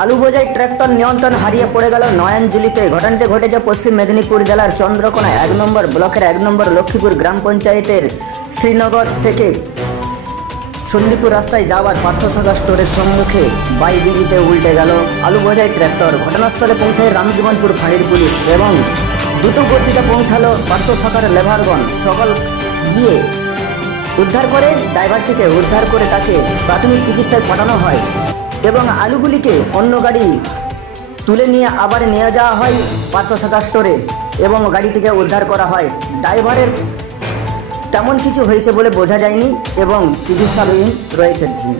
আলু বোঝাই ট্রাক্টর নিয়ন্ত্রণ হারিয়ে পড়ে গেল নয়নজুলিতে। ঘটনাটি ঘটেছে পশ্চিম মেদিনীপুর জেলার চন্দ্রকোনা 1 নম্বর ব্লকের 1 নম্বর লক্ষ্মীপুর গ্রাম পঞ্চায়েতের শ্রীনগর থেকে সন্দীপুর রাস্তায় যাওয়ার পার্থসাগর স্টোরের সম্মুখে বাইদিঘিতে উল্টে গেল আলু বোঝাই ট্রাক্টর। ঘটনাস্থলে পৌঁছায় রামজীবনপুর ফাঁড়ির পুলিশ এবং দ্রুত গতিতে পৌঁছালো পার্থসাগর লেভারগণ। সকল গিয়ে উদ্ধার করে ড্রাইভারটিকে উদ্ধার করে তাকে প্রাথমিক চিকিৎসায় পাঠানো হয় এবং আলুগুলিকে অন্য গাড়ি তুলে নিয়ে আবার নিয়ে যাওয়া হয় পার্থসাগর স্টোরে এবং গাড়িটিকে উদ্ধার করা হয়। ড্রাইভারের তেমন কিছু হয়েছে বলে বোঝা যায়নি এবং চিকিৎসাধীন রয়েছে তিনি।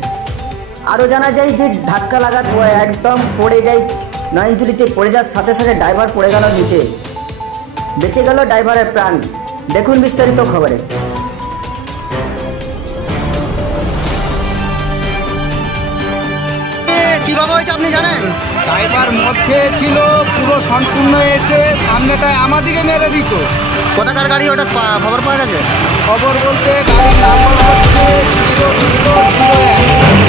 আরও জানা যায় যে ধাক্কা লাগার একদম পড়ে যায়, নয়নজুলিতে পড়ে যাওয়ার সাথে সাথে ড্রাইভার পড়ে গেল নিচে, বেঁচে গেল ড্রাইভারের প্রাণ। দেখুন বিস্তারিত খবরে। কিভাবে হয়েছে আপনি জানেন? ড্রাইভার মদ খেয়েছিল, পুরো সম্পূর্ণ এসে সামনেটায় আমাদিকে মেরে দিত। কোথাকার গাড়ি ওটা খবর পাওয়া গেছে? খবর বলতে গাড়ির নাম্বার হচ্ছে 0201।